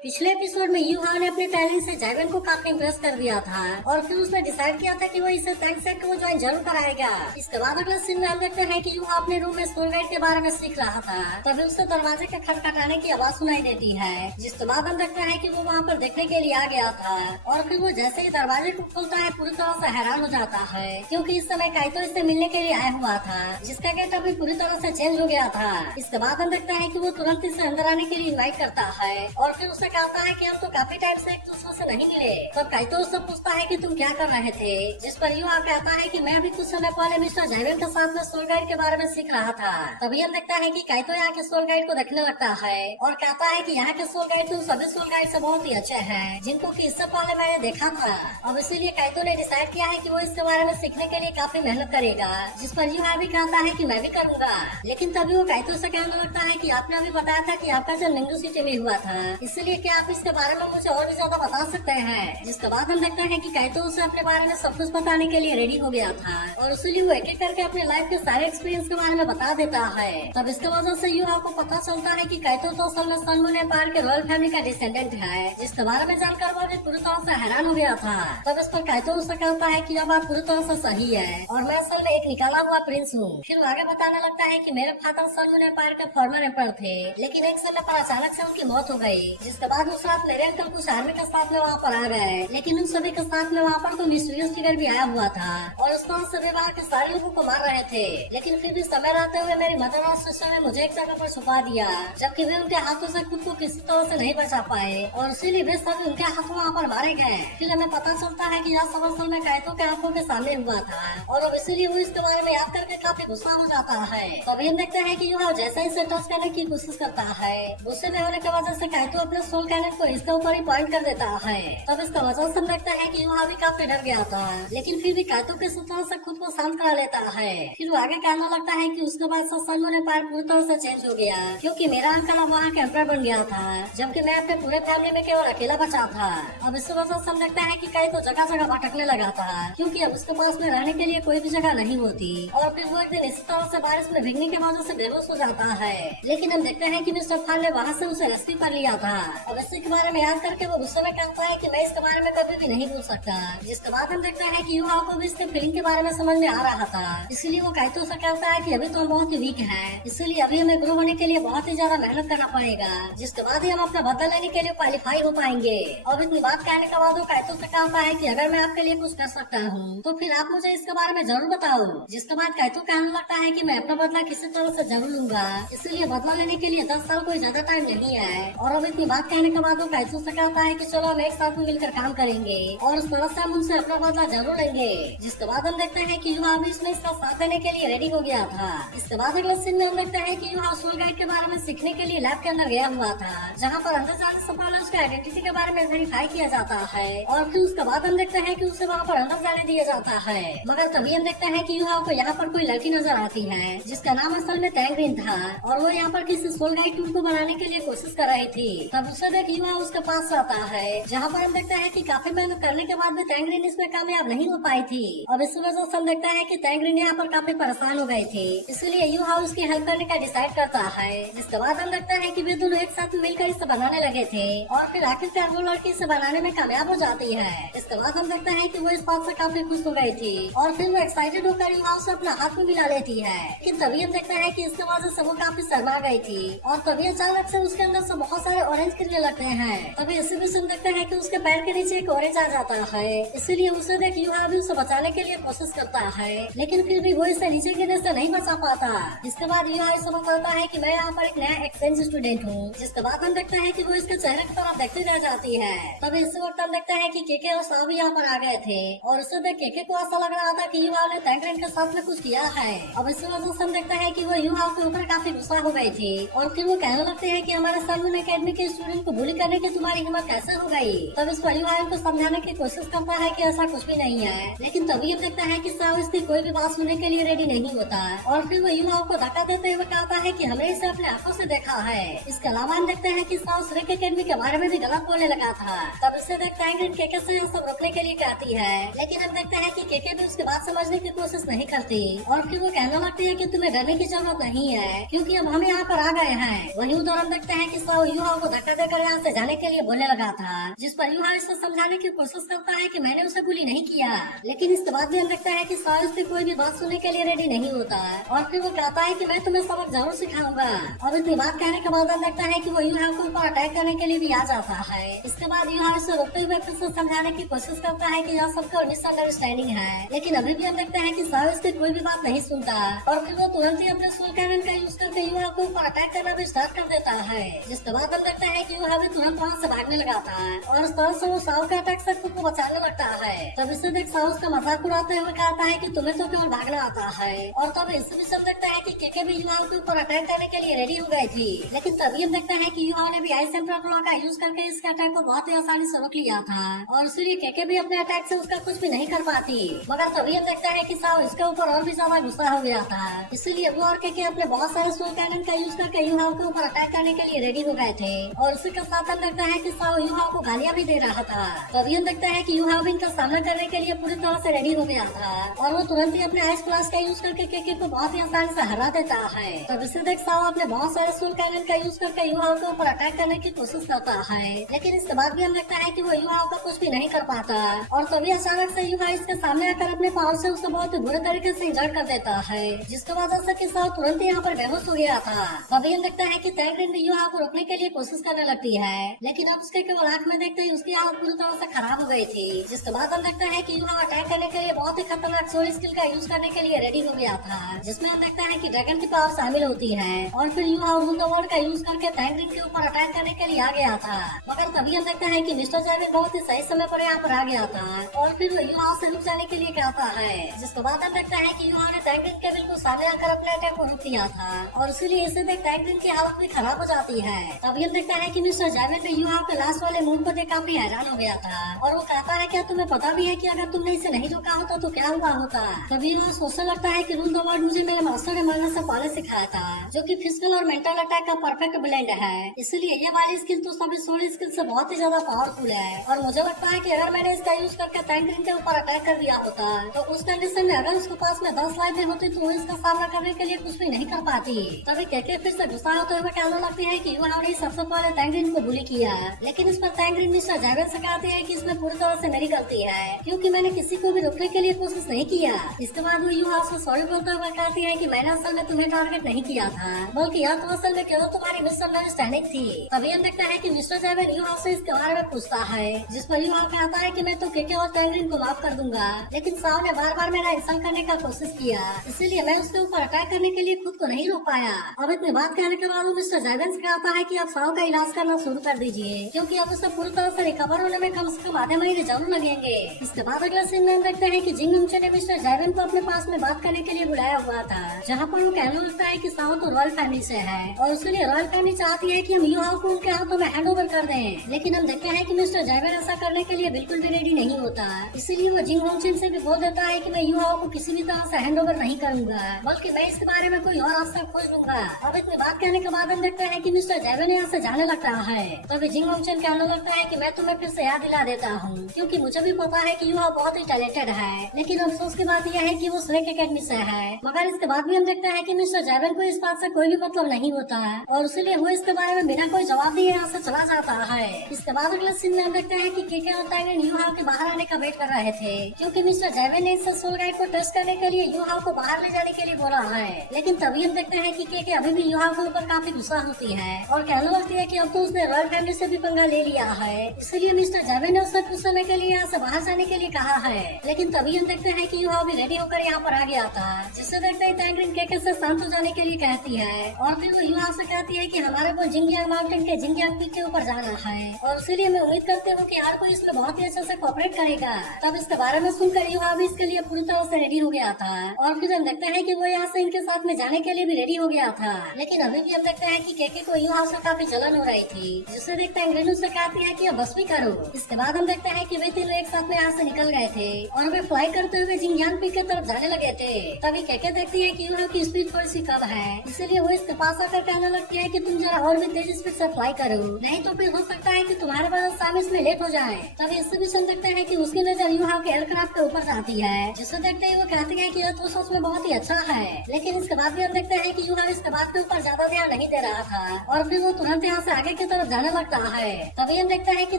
पिछले एपिसोड में यूहा ने अपने टैलेंट से जैवन को काफी इम्प्रेस कर दिया था और फिर उसने डिसाइड किया था कि वो इसे थैंक्स सेट को ज्वाइन जरूर कराएगा। इसके बाद अगले सीन में हम देखते हैं कि यूहा अपने रूम में सोल गाइड के बारे में सीख रहा था। तभी उसे दरवाजे के खटखटाने की आवाज सुनाई देती है, जिसके बाद हम देखते हैं कि वो वहाँ पर देखने के लिए आ गया था और फिर वो जैसे ही दरवाजे को खोलता है पूरी तरह से हैरान हो जाता है, क्योंकि इस समय काइतो इससे मिलने के लिए आया हुआ था, जिसका गेट अभी पूरी तरह से चेंज हो गया था। इसके बाद हम देखते हैं कि वो तुरंत इसे अंदर आने के लिए इन्वाइट करता है और फिर उसे कहता है कि हम तो काफी टाइम से एक दूसरे से नहीं मिले। तब काइतो उससे पूछता है कि तुम क्या कर रहे थे, जिस पर यूहा कहता है कि मैं अभी कुछ समय पहले मिस्टर जैवन के साथ में सोल गाइड के बारे में सीख रहा था। तभी हम देखता है कि काइतो यहाँ के सोल गाइड को देखने लगता है और कहता है कि यहाँ के सोल गाइड तो सभी सोल गाइड से बहुत ही अच्छे हैं, जिनको कि इससे पहले मैंने देखा था। अब इसीलिए काइतो ने डिसाइड किया है कि वो इसके बारे में सीखने के लिए काफी मेहनत करेगा, जिस पर यूहा भी कहता है कि मैं भी करूंगा। लेकिन तभी वो काइतो से कहने लगता है कि आपने अभी बताया था कि आपका जन्म निंगू सिटी में हुआ था, इसलिए क्या आप इसके बारे में मुझे और भी ज्यादा बता सकते हैं। जिसके बाद हम देखते हैं कि काइतो उसे अपने बारे में सब कुछ बताने के लिए रेडी हो गया था और इसीलिए वो एक एक करके अपने लाइफ के सारे एक्सपीरियंस के बारे में बता देता है। तब इसके वजह से यूहा को पता चलता है कि काइतो तो असल में सन मून एम्पायर के रॉयल फैमिली का डिसेंडेंट है, जिसके बारे में जानकर वो भी पूरी तरह से हैरान हो गया था। तब इस पर काइतो उससे कहता है कि यह बात पूरी तरह से सही है और मैं असल में एक निकाला हुआ प्रिंस हूँ। फिर वो आगे बताने लगता है कि मेरे फादर सन मून एम्पायर के फॉर्मर एम्पायर थे, लेकिन एक समय पर अचानक से उनकी मौत हो गई, जिसके बाद उस रात मेरे अंकल कुछ आर्मी के साथ में वहाँ पर आ गए, लेकिन उन सभी के साथ में वहाँ पर तो मिस्टीरियस फिगर भी आया हुआ था और उस तरह से वहाँ के सारे लोगों को मार रहे थे। लेकिन फिर भी समय रहते हुए मेरी मदर और सिस्टर ने मुझे एक जगह पर छुपा दिया, जबकि वे उनके हाथों से खुद को किसी तरह से नहीं बचा पाए और इसीलिए वे सभी उनके हाथों वहाँ पर मारे गए। फिर हमें पता चलता है कि यह सब असल में काइतो के आंखों के सामने हुआ था और अब इसीलिए वो इसके बारे में याद करके काफी गुस्सा हो जाता है। तभी हम देखते हैं कि यूहा जैसे ही टच करने की कोशिश करता है, गुस्से में होने की वजह से काइतो अपने सोल कैनन को इसके ऊपर ही पॉइंट कर देता है। तब इसका वजह से लगता है कि यूहा भी काफी डर गया था, लेकिन फिर भी काइतो के सूत्रों से खुद को शांत करा लेता है। फिर वो आगे कहने लगता है कि उसके बाद से सन मून एम्पायर पूरी तरह से चेंज हो गया, क्योंकि मेरा अंकल अब वहाँ का एम्पायर बन गया था, जबकि मैं अपने पूरे फैमिली में केवल अकेला बचा था। अब इस वजह से लगता है कि काइतो जगह जगह भटकने लगा था, क्योंकि अब उसके पास में रहने के लिए कोई भी जगह नहीं होती और फिर वो एक दिन इसी तरह से बारिश में भीगने की वजह से बेहोश हो जाता है। लेकिन हम देखते हैं कि मिस्टर खान ने वहाँ से उसे रेस्क्यू कर लिया था। अब इसी के बारे में याद करके वो गुस्से में कहता है कि मैं इसके बारे में कभी भी नहीं भूल सकता। जिसके बाद हम देखते हैं कि यूहा को भी इसके फीलिंग के बारे में समझ में आ रहा था, इसलिए वो काइतो से कहता है कि अभी तो हम बहुत ही वीक हैं, इसलिए अभी हमें ग्रो होने के लिए बहुत ही ज्यादा मेहनत करना पड़ेगा, जिसके बाद ही हम अपना बदला लेने के लिए क्वालिफाई हो पाएंगे। और इतनी बात कहने के बाद वो काइतो से कहता है कि अगर मैं आपके लिए कुछ कर सकता हूँ तो फिर आप मुझे इसके बारे में जरूर बताओ। जिसके बाद काइतो कहने लगता है कि मैं अपना बदला किसी तरह से जरूर लूंगा, इसलिए बदला लेने के लिए 10 साल कोई ज्यादा टाइम नहीं है। और अब इतनी बात कहने के बाद वो काइतो से कहता है कि चलो हम एक साथ में मिलकर काम करेंगे और उस तरह से हम उनसे अपना बदला जरूर लेंगे। जिसके बाद हम देखते हैं कि यूहा भी इसमें इसका साथ देने के लिए रेडी हो गया था। इसके बाद अगले सीन में हम देखते हैं कि यूहा सोल गाइड के बारे में सीखने के लिए लैब के अंदर गया हुआ था, जहाँ पर अंदर जाने से पहले उसका आइडेंटिटी के बारे में वेरीफाई किया जाता है और फिर उसके बाद हम देखते हैं कि उसे वहाँ पर अंदर जाने दिया जाता है। मगर तभी हम देखते हैं कि यूहा को यहाँ पर कोई लड़की नजर आती है, जिसका नाम असल में तैंग्रिन था और वो यहाँ पर किसी सोल गाइड टूल को बनाने के लिए कोशिश कर रही थी। तब उसे देख यूहा उसके पास आता है, जहाँ पर हम देखते हैं कि काफी मेहनत करने के बाद भी तैंग्रिन इसमें कामयाब नहीं हो पाई थी। अब इस वजह से हम देखते हैं कि तैंग्रिन यहाँ पर काफी परेशान हो गई थी, इसलिए यूहा उसकी हेल्प करने का डिसाइड करता है। जिसके बाद हम देखते हैं कि वे दोनों एक साथ मिलकर इसे बनाने लगे थे और फिर आखिरकार वो लड़की इसे बनाने में कामयाब हो जाती है। इसके बाद हम देखते हैं कि वो इस बात से काफी खुश हो गई थी और फिर वो एक्साइटेड होकर यूहा से अपना हाथ में मिला लेती है। लेकिन तभी हम देखते हैं कि इसके वजह से वो काफी शर्मा गई थी और तभी अचानक से उसके अंदर से बहुत सारे ऑरेंज गिरने लगते हैं। तभी इसी भी सुन देखते हैं कि उसके पैर के नीचे एक ऑरेंज आ जाता है, इसीलिए उसे देख यूहा भी उसे बचाने के लिए कोशिश करता है, लेकिन फिर भी वो इसे नीचे गिरने से नहीं बचा पाता। इसके बाद यूहा इसे बताता है कि मैं यहाँ पर एक नया एक्सचेंज स्टूडेंट हूँ। जिसके बाद हम देखते हैं कि वो इसके चेहरे की तरफ देखती रह जाती है। तभी इसी वक्त हम देखते हैं कि केके और साव भी यहाँ पर आ गए थे और उसे देख केके को ऐसा लग रहा था कि यूहा ने तैंग्रिन के साथ में कुछ किया है। अब इसी वजह से हम देखते हैं कि वो यूहा के ऊपर काफी गुस्सा हो गई थी और फिर वो कहने लगते हैं कि हमारे सन मून एकेडमी के स्टूडेंट को बुली करने की तुम्हारी हिम्मत कैसे हो गई। तब इस पर यूहा इनको समझाने की कोशिश करता है कि ऐसा कुछ भी नहीं है, लेकिन तभी हम देखते हैं कि साव इसकी कोई भी बात सुनने के लिए रेडी नहीं होता और फिर वो यूहा को धक्का देते हुए कहता है कि हमने इसे अपने आंखों से देखा है। इसके अलावा हम देखते हैं कि साव श्रेक एकेडमी के बारे में भी गलत बोलने लगा था। तब इससे देखते हैं कि केके से सब रोकने के लिए कहती है, लेकिन हम देखते हैं कि केके भी उसकी बात समझने की कोशिश नहीं करती और फिर वो कहने लगती है कि तुम्हें डरने की जरूरत नहीं है, क्योंकि अब हम यहाँ पर आ गए हैं। वहीं उधर हम देखते हैं कि साव यूहा को धक्का कर यहाँ से जाने के लिए बोलने लगा था, जिस पर यूहा इसे समझाने की कोशिश करता है कि मैंने उसे बुली नहीं किया। लेकिन इसके बाद भी हम देखते हैं कि साओ उसकी कोई भी बात सुनने के लिए रेडी नहीं होता और फिर वो कहता है कि मैं तुम्हें सबक जरूर सिखाऊंगा। और इतनी बात कहने के बाद हम देखता है कि वो यूहा को ऊपर अटैक करने के लिए भी आ जाता है। इसके बाद यूहा उसे रोकते हुए फिर से समझाने की कोशिश करता है कि यह सबका मिसअंडरस्टैंडिंग है, लेकिन अभी भी हम देखते हैं कि साओ इसकी कोई भी बात नहीं सुनता और फिर वो तुरंत ही अपने सोल कैनन का यूज करके यूहा को ऊपर अटैक करना भी स्टार्ट कर देता है। जिसके बाद हम देखते हैं कि यूहा भी तुरंत वहाँ से भागने लगा था और इस तरह से वो साओ के अटैक से खुद को बचाने लगता है। तब इसे देख साओ उसका मजाक उड़ाते हुए कहता है कि तुम्हें तो केवल भागना आता है। और तब इस बीच हम देखते हैं कि केके भी यूहा के ऊपर अटैक करने के लिए रेडी हो गई थी, लेकिन तभी हम देखते हैं कि यूहा ने भी आइस एम्परर क्लॉ का यूज करके इसके अटैक को बहुत ही आसानी से रोक लिया था और इसलिए केके भी अपने अटैक से उसका कुछ भी नहीं कर पाती। मगर तभी हम देखते हैं कि साओ इसके ऊपर और भी ज्यादा गुस्सा हो गया था, इसलिए वो और केके अपने बहुत सारे सोल कैनन का यूज करके यूहा के ऊपर अटैक करने के लिए रेडी हो गए थे। और उसी के साथ हम देखते हैं कि साओ यूहा को गालियां भी दे रहा था। तभी हम देखते हैं कि यूहा भी इनका सामना करने के लिए पूरी तरह से रेडी हो गया था और वो तुरंत ही अपने आइस क्लास का यूज करके केके को बहुत ही आसानी से हरा देता है। तब इसे देख साओ अपने बहुत सारे सोल कैनन का यूज करके यूहा के ऊपर अटैक करने की कोशिश करता है, लेकिन इसके बाद भी हम देखते हैं कि वो यूहा का कुछ भी नहीं कर पाता और तभी अचानक से यूहा इसके सामने आकर अपने पाँव से उसे बहुत ही बुरे तरीके से इंजर्ड कर देता है, जिसके वजह से कि साओ तुरंत यहाँ पर बेहोश हो गया था। तभी हम देखते हैं कि तैंग्रिन भी यूहा को रोकने के लिए कोशिश करने लगती है, लेकिन अब उसके केवल आंख में देखते ही उसकी हालत पूरी तरह से खराब हो गई थी। जिसके बाद हम देखते हैं कि यूहा अटैक करने के लिए बहुत ही खतरनाक सोल स्किल का यूज करने के लिए रेडी हो गया था, जिसमें हम देखते हैं कि ड्रैगन की पावर शामिल होती है और फिर यूहा वर्ड का यूज करके तैंग्रिन के ऊपर अटैक करने के लिए आ गया था। मगर तभी हम देखते हैं कि मिस्टर जैविन बहुत ही सही समय पर यहाँ पर आ गया था और फिर वो यूहा से रुक जाने के लिए कहता है। जिसके बाद हम देखते हैं कि यूहा ने तैंग्रिन के बिल्कुल सामने आकर अपने अटैक को रोक दिया था और इसीलिए इसे देख तैंग्रिन की हालत भी खराब हो जाती है। तभी हम देखते हैं कि मिस्टर जैविन भी यूहा के लास्ट वाले मूव को देख काफी हैरान हो गया था और वो कहता है क्या तुम्हें पता भी है कि अगर तुमने इसे नहीं रोका होता तो क्या हुआ होता। तभी यूहा सोचने लगता है कि रूल द वर्ड मुझे मेरे मास्टर ने मरने से पहले सिखाया था, जो कि फिजिकल और मेंटल अटैक का परफेक्ट ब्लेंड है, इसलिए ये वाली स्किल तो सभी सोल स्किल से बहुत ही ज्यादा पावरफुल है। और मुझे लगता है कि अगर मैंने इसका यूज करके तैंग्रिन के ऊपर अटैक कर दिया होता तो उस कंडीशन में अगर उसके पास में 10 लाइफें होती तो वो इसका सामना करने के लिए कुछ भी नहीं कर पाती। तभी केके फिर से गुस्सा होते हुए कहने लगती है कि यूहा ने सबसे पहले तैंग्रिन को बुली किया, लेकिन इस पर तैंग्रिन मिस्टर जैविन से कहती है कि इसमें पूरी तरह से मेरी गलती है क्योंकि मैंने किसी को भी रोकने के लिए कोशिश नहीं किया। इसके बाद वो यूहा से सॉरी बोलते हुए कहती है कि मैंने असल में तुम्हें टारगेट नहीं किया था, बल्कि यह तो असल में केवल तुम्हारी मिसअंडरस्टैंडिंग थी। तभी हम देखते हैं कि मिस्टर जैविन यूहा से इसके बारे में पूछता है, जिस पर यूहा कहता है कि मैं तो केके और तैंग्रिन को माफ कर दूंगा, लेकिन साओ ने बार बार मेरा इंसल्ट करने का कोशिश किया, इसीलिए मैं उसके ऊपर अटैक करने के लिए खुद को नहीं रोक पाया। अब इतनी बात कहने के बाद वो मिस्टर जैविन से कहता है कि आप साओ का इलाज करना शुरू कर दीजिए, क्योंकि अब उसे पूरी तरह से रिकवर होने में कम से कम आधे महीने जरूर लगेंगे। इसके बाद अगले सीन में देखते हैं कि जिंग यूचे ने मिस्टर जैविन को अपने पास में बात करने के लिए बुलाया हुआ था, जहाँ पर वो कहने लगता है कि साओ तो रॉयल फैमिली से है और इसलिए रॉयल फैमिली चाहती है कि हम यूहा को उनके हाथों में हैंड ओवर कर दें, लेकिन हम देखते हैं कि मिस्टर जैविन ऐसा करने के लिए बिल्कुल भी रेडी नहीं होता, इसीलिए वो जिंग होंगचिन से भी बोल देता है कि मैं यूहा को किसी भी तरह से हैंड ओवर नहीं करूंगा, बल्कि मैं इसके बारे में कोई और रास्ता खोज लूंगा। अब इतनी बात कहने के बाद हम देखते हैं कि मिस्टर जैविन यहाँ से जाने लगता है। तभी जिंग होंगचिन कहने लगता है कि मैं तुम्हें फिर से याद दिला देता हूँ, क्योंकि मुझे भी पता है कि यूहा बहुत ही टैलेंटेड है, लेकिन अफसोस की बात यह है कि वो स्नेक एकेडमी से है। मगर इसके बाद भी हम देखते हैं कि मिस्टर जैविन को इस बात से कोई भी मतलब नहीं होता और इसलिए वो इसके बारे में बिना कोई जवाब दिए यहाँ से चला जाता है। इसके बाद अगले सीन में हम देखते हैं कि केके और तैंग्रिन यूहा के बाहर आने का वेट कर रहे थे, क्योंकि मिस्टर जैविन ने इससे सोल गाइड को टेस्ट करने के लिए यूहा को बाहर ले जाने के लिए बोला है। लेकिन तभी हम देखते हैं कि केके अभी भी यूहा के ऊपर काफी गुस्सा होती है और कहने लगती है कि अब तो उसने रॉयल फैमिली से भी पंगा ले लिया है, इसलिए मिस्टर जैविन ने उससे कुछ समय के लिए यहाँ से बाहर जाने के लिए कहा है। लेकिन तभी हम देखते हैं कि यूहा भी रेडी होकर यहाँ पर आ गया था, जिससे देखते ही तैंग्रिन केके से शांत हो जाने के लिए कहती है और फिर वो यूहा से कहती है कि हमारे को जिंगयांग माउंटेन के जिंगयांग पीक के ऊपर जाना है और इसीलिए मैं उम्मीद करती हूँ कि हर कोई इसमें बहुत ही अच्छे से कोऑपरेट करेगा। तब इसके बारे में सुनकर यूहा भी इसके लिए पूरी तरह से रेडी हो गया था और फिर हम देखते हैं कि वो यहाँ से इनके साथ में जाने के लिए भी रेडी हो गया था। लेकिन अभी भी हम देखते हैं कि केके को यूहा से काफी जलन हो रही थी, जिससे देखते हैं ग्रेनू से कहती है कि अब बस भी करो। इसके बाद हम देखते हैं कि वे तीनों एक साथ में यहाँ से निकल गए थे और वे फ्लाई करते हुए जिंगयांग पीक की तरफ जाने लगे थे। तभी केके देखती है कि यूहा की स्पीड थोड़ी सी कम है, इसलिए वो इसके पास आकर कहने लगती है कि तुम जरा और भी तेज स्पीड से फ्लाई करो, नहीं तो फिर हो सकता है कि तुम्हारे वजह से हम इसमें लेट हो जाए। तभी इससे भी सुन सकते हैं कि उसकी नजर यूहा के एयरक्राफ्ट के ऊपर जाती है, जिसे देखते ही वो कहती है कि यह तो सच में बहुत ही अच्छा है। लेकिन इसके बाद भी हम देखते हैं कि यूहा इसके बात के ऊपर ज्यादा ध्यान नहीं दे रहा था और फिर वो तुरंत यहाँ से आगे की तरफ जाने लगता है। तभी हम देखते हैं कि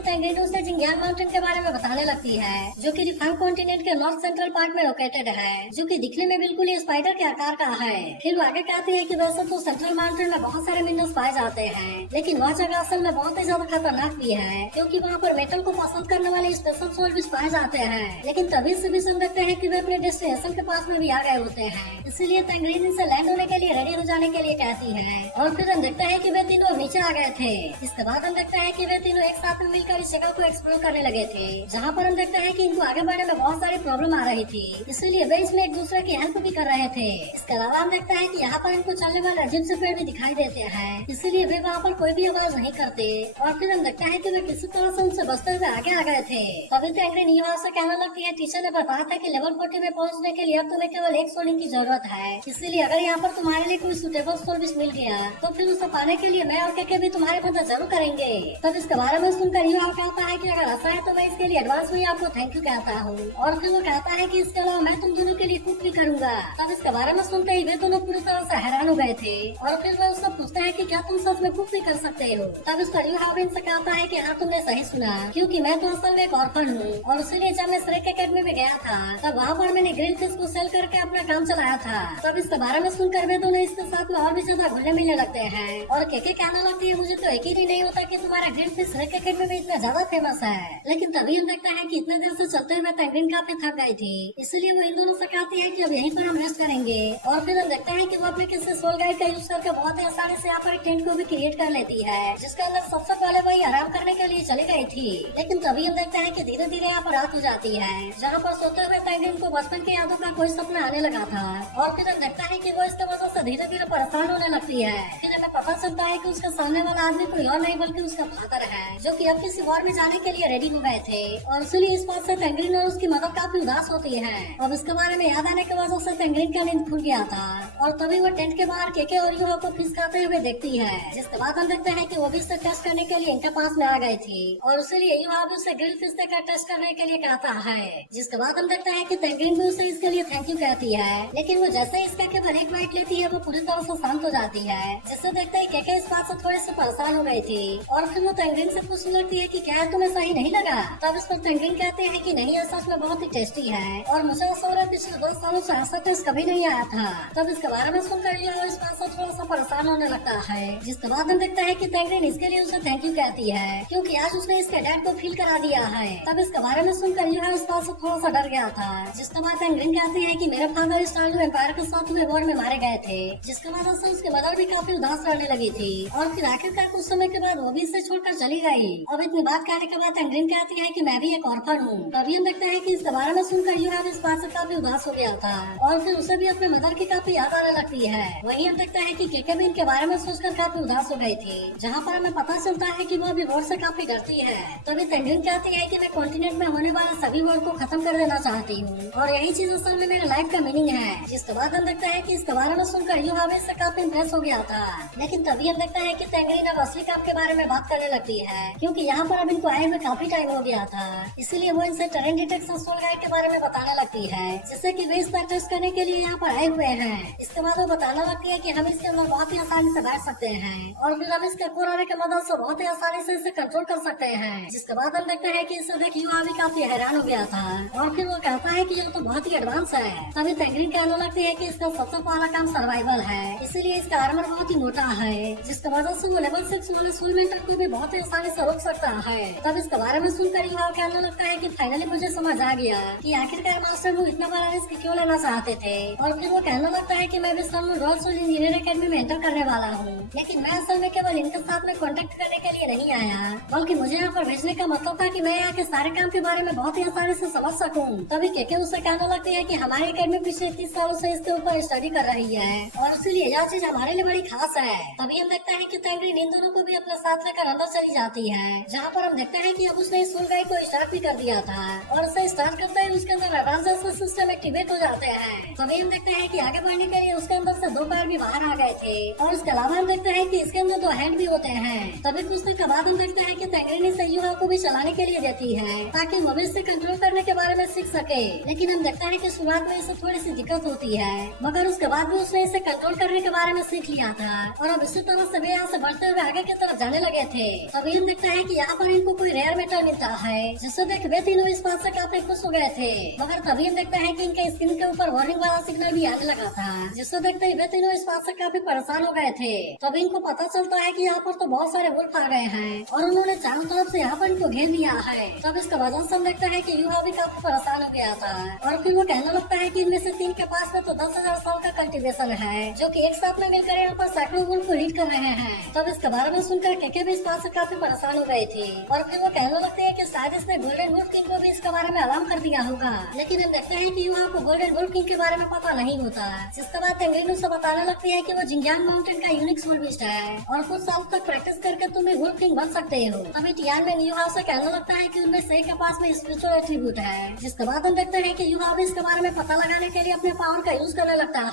तेंग्रिन उसे जिंगयांग माउंटेन के बारे में बताने लगती है, जो कि रिफांग कॉन्टिनेंट के नॉर्थ सेंट्रल पार्ट में लोकेटेड है, जो कि दिखने में बिल्कुल ही स्पाइडर के आकार का है। फिर वो आगे कहती है कि वैसे तो सेंट्रल माउंटेन में बहुत सारे मिनरल्स पाए जाते हैं, लेकिन वह जगह असल में बहुत ही ज्यादा खतरनाक भी है, क्योंकि वहाँ पर मेटल को पसंद करने वाले स्पेशल सोल भी पाए जाते हैं। लेकिन तभी से भी हम देखते हैं कि वे अपने डेस्टिनेशन के पास में भी आ गए होते हैं, इसीलिए तेंग्रिन से लैंड होने के लिए रेडी हो जाने के लिए कहती है। और फिर हम देखते हैं कि वे तीनों नीचे आ गए थे। इसके बाद हम देखते हैं कि वे तीनों एक साथ में मिलकर इस जगह को एक्सप्लोर करने लगे थे, जहाँ पर हम देखते हैं कि इनको आगे बढ़ने में बहुत सारी प्रॉब्लम आ रही थी, इसलिए वे इसमें एक दूसरे की हेल्प भी कर रहे थे। इसके अलावा हम देखते हैं कि यहाँ पर इनको चलने वाले अजीब से पेड़ भी दिखाई देते हैं, इसीलिए वे वहाँ पर कोई भी आवाज नहीं करते। और फिर हम देखते हैं कि वे किसी तरह से उनसे बचते हुए आगे आ गए थे। तभी तेंग्रिन यहाँ से कहने लगती है, टीचर ने बताया था कि लेवल 40 में पहुँचने के लिए अब तुम्हें केवल एक सोलिंग की जरूरत है, इसीलिए अगर यहाँ पर तुम्हारे लिए कोई सुटेबल सर्विस मिल गया तो फिर उसे पाने के लिए मैं और केके भी तुम्हारी मदद जरूर करेंगे। तब इसके बारे में सुनकर युवा कहता है कि अगर ऐसा है तो मैं इसके लिए एडवांस में आपको थैंक यू कहता हूँ। और फिर वो कहता है कि इसके अलावा मैं तुम दोनों के लिए कुक भी करूंगा। तब इसके बारे में सुनते ही वे दोनों पूरी तरह से हैरान हो गए थे। और फिर वो उससे पूछते हैं कि क्या तुम सच में कुक भी कर सकते हो। तब इस पर युवा इनसे कहता है कि हाँ तुमने सही सुना, क्योंकि मैं तो असल में एक ऑर्फन हूँ, और इसीलिए जब मैं श्रेक एकेडमी में गया था तब वहाँ पर मैंने ग्रिल फिश को सेल करके अपना काम चलाया था। तब इसके बारे में सुनकर वे दोनों इसके साथ में और भी ज्यादा घुलने मिलने लगते हैं। और केके कहने लगती है, मुझे तो यकीन ही नहीं होता कि तुम्हारा ग्रिल फिश श्रेक एकेडमी में इतना ज्यादा फेमस है। लेकिन तभी हम देखते हैं कि इतने देर से चलते हुए तेंग्रिन काफी थक गई थी, इसलिए वो इन दोनों से कहती है कि अब यहीं पर हम रेस्ट करेंगे। और फिर हम देखते हैं कि वो अपने किसी सोल गाइड का यूज करके बहुत ही आसानी से यहाँ पर एक टेंट को भी क्रिएट कर लेती है, जिसके अंदर सबसे पहले वही आराम करने के लिए चली गई थी। लेकिन तभी हम देखते हैं कि धीरे धीरे यहाँ पर रात हो जाती है, जहाँ पर सोते हुए तेंग्रिन को बचपन की यादों का कोई सपना आने लगा था। और फिर हम देखते हैं कि वो इसके वजह से धीरे धीरे परेशान होने लगती है। फिर हमें पता चलता है कि उसके सामने वाला आदमी कोई और नहीं बल्कि उसका फादर है, जो कि अब किसी वॉर में जाने के लिए रेडी हो गए थे। और इसलिए इस बात से तेंग्रिन और उसकी मदर काफी उदास होती है। अब इसके बारे में याद आने की वजह से तेंग्रिन का नींद खुल गया था। और तभी वो टेंट के बाहर केके और युवा को फिश खाते हुए देखती है, जिसके बाद हम देखते हैं कि वो भी इसे टेस्ट करने के लिए इनके पास में आ गई थी। और इसलिए युवा भी उसे ग्रिल फिश देकर टेस्ट करने के लिए कहता है, जिसके बाद हम देखते हैं कि तेंग्रिन भी उसे इसके लिए थैंक यू कहती है। लेकिन वो जैसे ही इसका केवल एक बाइट लेती है वो पूरी तरह से शांत हो जाती है, जिससे देखते ही केके इस बात से थोड़ी सी परेशान हो गई थी। और फिर वो तेंग्रिन से पूछने लगती है कि क्या तुम्हें सही नहीं लगा। तब इस पर तेंग्रिन कहते हैं कि नहीं, ऐसा सच में बहुत ही टेस्टी है, और मुझे ऐसा हो रहा है पिछले 2 सालों से ऐसा टेस्ट कभी नहीं आया था। तब इसके बारे में सुनकर युवा इस बात से थोड़ा सा परेशान होने लगता है, जिसके बाद हम देखते हैं कि तेंग्रिन इसके लिए उसे थैंक यू कहती है, क्योंकि आज उसने इसके डैड को फील करा दिया है। तब इसके बारे में सुनकर युवा इस बात से थोड़ा सा डर गया था, जिसके बाद तेंग्रिन कहती है कि मेरे फादर स्टार्डू एम्पायर के साथ हुए वॉर में मारे गए थे, जिसके वजह से उसकी मदर भी काफी उदास रहने लगी थी। और फिर आखिरकार कुछ समय के बाद वो भी इसे छोड़कर चली गई। अब इतनी बात कहने के बाद तेंग्रिन कहती है कि मैं भी एक ऑर्फन हूँ। तभी हम देखते हैं कि इसके बारे में सुनकर युवा इस बात से काफी उदास हो गया था, और फिर उसे भी अपने मदर की काफी याद आने लगती है। वहीं हम देखते हैं कि केके भी इनके बारे में सोचकर काफी उदास हो गई थी, जहाँ पर हमें पता चलता है कि वो अभी वॉर से काफी डरती है। तभी तेंग्रिन कहती है कि मैं कॉन्टिनेंट में होने वाले सभी वॉर को खत्म कर देना चाहती हूँ, और यही चीज असल में मेरे लाइफ का मीनिंग है। जिसके बाद हम देखते हैं कि इसके बारे में सुनकर युवा से काफी इम्प्रेस हो गया था। लेकिन तभी हम देखते हैं कि तेंग्रिन अब असली काम के बारे में बात करने लगती है, क्योंकि यहाँ पर अब इनको आए हुए काफी टाइम हो गया था, इसलिए वो इनसे टेरेन डिटेक्शन सोल गाइड के बारे में बताने लगती है, जिससे कि वे इस पर टेस्ट करने के लिए यहाँ पर आए हुए हैं। इसके बाद वो बताने लगती है कि हम इसके अंदर बहुत ही आसानी से बैठ सकते हैं, और फिर हम इसके कोराने के मदद से बहुत ही आसानी से इसे कंट्रोल कर सकते हैं। जिसके बाद हम देखते हैं कि इसे देख युवा भी काफी हैरान हो गया था, और फिर वो कहता है कि ये तो बहुत ही एडवांस है। तभी तेंग्रिन कहने लगती है कि इसका सबसे पहला काम सर्वाइवल है, इसीलिए इसका आर्मर बहुत ही मोटा है, जिसकी वजह से वो लेवल 6 वाले सोल मेंटर को भी बहुत ही आसानी से रोक सकता है। तब इसके बारे में सुनकर युवा कहने लगता है कि फाइनली मुझे समझ आ गया कि आखिरकार मास्टर वो इतना बड़ा रिस्क क्यों लेना चाहते थे। और फिर वो कहने लगता है कि मैं भी रॉयल सोल इंजीनियर एकेडमी में एंटर करने वाला हूँ, लेकिन मैं असल में केवल इनके साथ में कॉन्टेक्ट करने के लिए नहीं आया, बल्कि मुझे यहाँ पर भेजने का मतलब था कि मैं यहाँ के सारे काम के बारे में बहुत ही आसानी से समझ सकूँ। तभी केके उससे कहने लगती है कि हमारी एकेडमी पिछले 30 सालों से इसके ऊपर स्टडी कर रही है, और इसलिए यह चीज हमारे लिए बड़ी खास है। तभी हम देखते हैं कि तेंग्रिन इन दोनों को भी अपने साथ लेकर अंदर चली जाती है, जहाँ पर हम देखते हैं कि अब उसने इस सोल गाइड को स्टार्ट भी कर दिया था, और उसे स्टार्ट करते ही उसके अंदर एडवांस सिस्टम एक्टिवेट हो जाते हैं। तभी हम देखते हैं कि आगे बढ़ने के लिए उसके अंदर से 2 पैर भी बाहर आ गए थे, और इसके अलावा हम देखते हैं कि इसके अंदर 2 हैंड भी होते हैं। तभी कुछ देर के बाद हम देखते हैं कि तेंग्रिन इस युवा को भी चलाने के लिए देती है, ताकि वो भी इसे कंट्रोल करने के बारे में सीख सके। लेकिन हम देखते हैं कि शुरुआत में इसे थोड़ी सी दिक्कत होती है, मगर उसके बाद भी उसने इसे कंट्रोल करने के बारे में सीख लिया था, और अब इसी तरह से वे यहाँ से बढ़ते हुए आगे की तरफ जाने लगे थे। तभी हम देखते हैं कि यहाँ पर इनको कोई रेयर मेटल मिलता है, जिससे देख वे तीनों इस बात से काफी खुश हो गए थे। मगर तभी हम देखते हैं कि इनके स्क्रीन के ऊपर वार्निंग वाला सिग्नल भी आने लगा था, जिससे देखते ही वे तीनों इस बात से काफी परेशान हो गए थे। तभी इनको पता चलता है कि यहाँ पर तो बहुत सारे वुल्फ आ गए हैं और उन्होंने चारों तरफ से यहाँ पर इनको घेर लिया है। तब इसका वजह से हम देखते हैं कि युवा भी काफी परेशान हो गया था और फिर वो कहने लगता है कि इनमें से 3 के पास में तो 10,000 साल का कल्टीवेशन है, जो कि एक साथ में मिलकर यहाँ पर सैकड़ों वुल्फ को हीट कर रहे हैं। तब इसके बारे में सुनकर केके भी इस बात से काफी परेशान हो गई थी और फिर वो कहने लगते हैं कि शायद इसने गोल्डन वुल्फ किंग को भी इसके बारे में अलार्म कर दिया होगा। लेकिन हम देखते हैं कि युवा को गोल्डन वुल्फ किंग के बारे में पता नहीं होता, जिसके बाद तेंगरिन उसे बताने लगती है कि वो जिंगयांग माउंटेन का यूनिक सोल बीस्ट है और कुछ साल तक प्रैक्टिस करके तुम भी वुल्फ किंग बन सकते हो। तभी टियान में युवा से कहने लगता है कि उनमें से एक के पास में स्पिरिचुअल एट्रीब्यूट है, जिसके बाद हम देखते हैं कि युवा भी इसके बारे में पता लगाने के लिए अपने पावर का यूज करने लगता